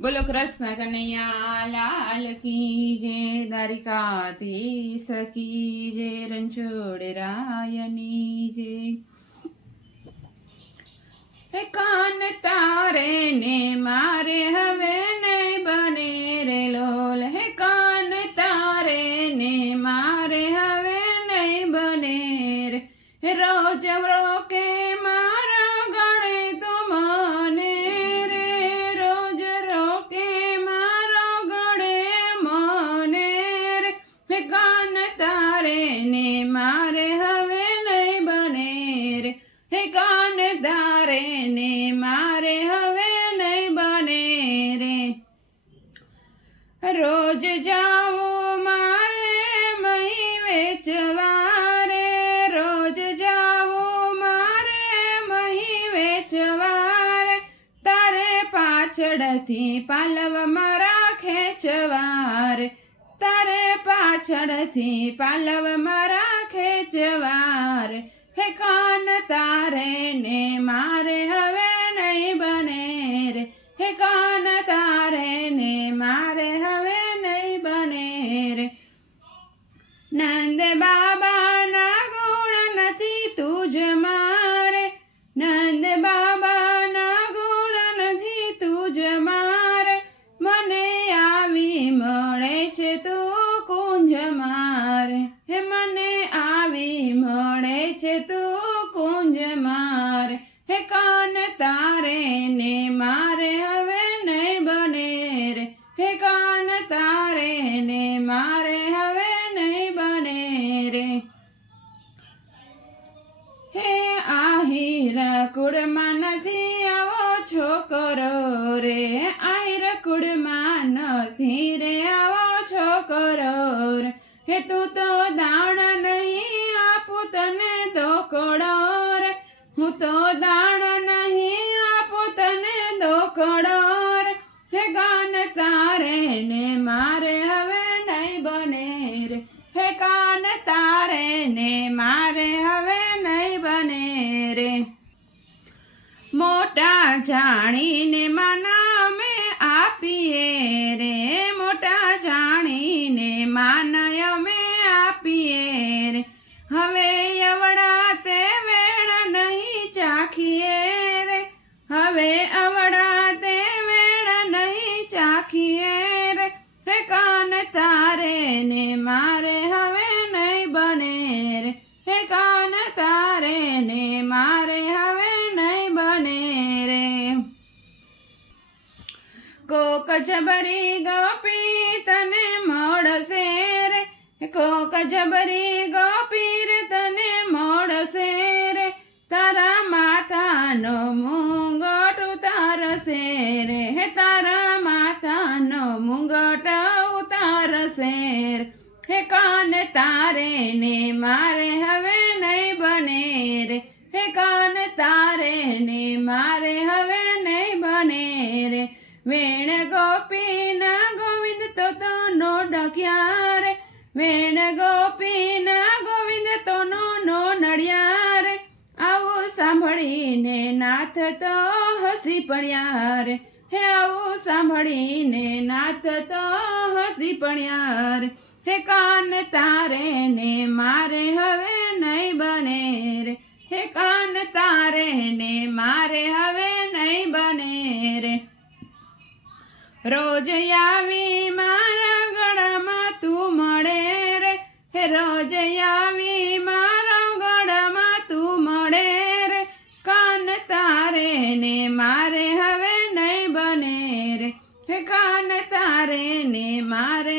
બોલો કૃષ્ણ કનૈયા, લાલ કી જે દ્વારિકાથી સકી જે, રણછોડ રાયની જે. કાન તારે ને મારે હવે નહીં બને રે લોલ. હે કાન તારે ને મારે હવે નહીં બને રે. રોજ રોકે પાછળથી પાલવમાં રાખે ખેંચવારે તારે પાછળથી પાલવ મારા ખેંચવારે હે કાન તારે ને મારે હવે નહીં બને રે. હે કાન કુંજ મારે, હે કાન તારે ને મારે હવે નહીં બને રે. હે કાન તારે ને મારે હવે નહીં બને રે. હે આહિર કુળમાં નથી આવો છોકરો રે. આહિર કુળમાં નથી રે આવો છોકરો રે. હે તું તો દાણ હું તો દાણ નહીં આપું તને દોકડો રે હે ગાન તારે ને મારે હવે નહીં બને રે. હે કાન તારે ને મારે હવે નહીં બને રે. મોટા જાણીને માના અમે આપીએ રે. મોટા જાણીને માના અમે આપીએ રે. હવે અવડા ચાખીએ રે હે કાન તારે ને મારે હવે નહીં બને રે. હે કાન તારે ને મારે હવે નહીં બને રે. કોક જબરી ગોપી તને મળશે રે. કોક જબરી ગોપી રે તને મળશે રે. તારા માતાનો મુંગટ રે હે કાન તારે ને મારે હવે નહીં બને રે. હે કાન તારે ને મારે હવે નહીં બને રે. વેણ ગોપીના ગોવિંદ તો તો નો ડખ્યા રે. વેણ ગોપીના ગોવિંદ તો નો નો નડિયા રે. આવું સાંભળીને નાથ તો હસી પડ્યા રે. હે આવું સાંભળીને નાથ તો હસી પડ્યા રે. હે કાન તારે ને મારે હવે નહીં બને રે. હે કાન તારે ને મારે હવે નહીં બને રે. રોજ આવી મારા ગળામાં તું મળે રે. હે રોજ આવી મારા ગળામાં તું મળે રે. કાન તારે ને મારે હવે નહીં બને રે. હે કાન તારે ને મારે